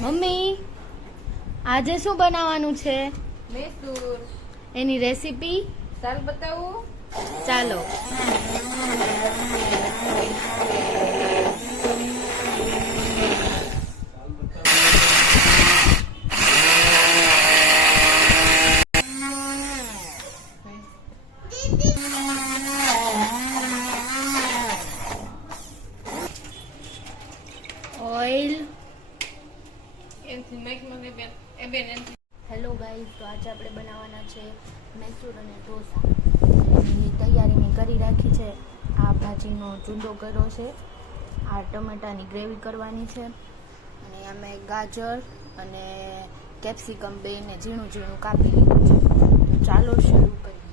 Mummy આજે શું બનાવવાનું છે? મૈસૂર. એની રેસીપી ચાલ બતાવું. ચાલો. ઓઇલ. હેલો ગાઈઝ, તો આજે આપણે બનાવવાના છે મૈસૂર અને ઢોસા. એની તૈયારી મેં કરી રાખી છે. આ ભાજીનો ચૂંદો કર્યો છે, આ ટમેટાની ગ્રેવી કરવાની છે, અને અમે ગાજર અને કેપ્સિકમ બેને ઝીણું ઝીણું કાપી લીધું છે. તો ચાલો શરૂ કરીએ.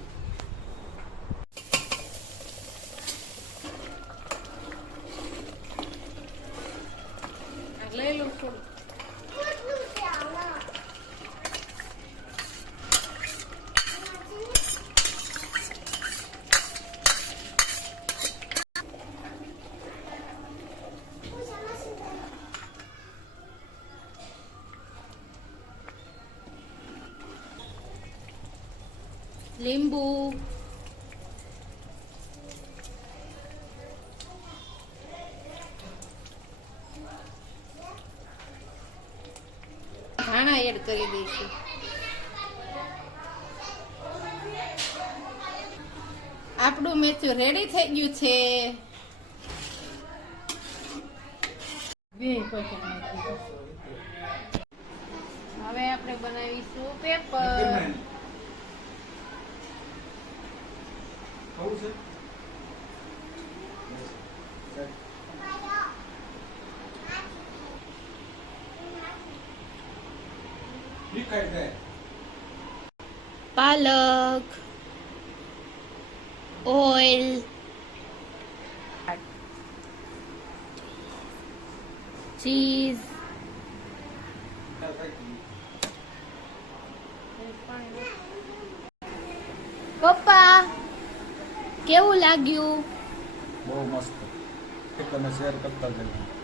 લઈ લઉં થોડું. લીંબુ, ધાણા એડ કરી દઈશું. આપણું મૈસૂર રેડી થઈ ગયું છે. હવે આપણે બનાવીશું પેપર. પાલક, ઓઇલ, ચીઝ. પપ્પા કેવું લાગ્યું? બહુ મસ્ત. તમે શેર કરતા જજો.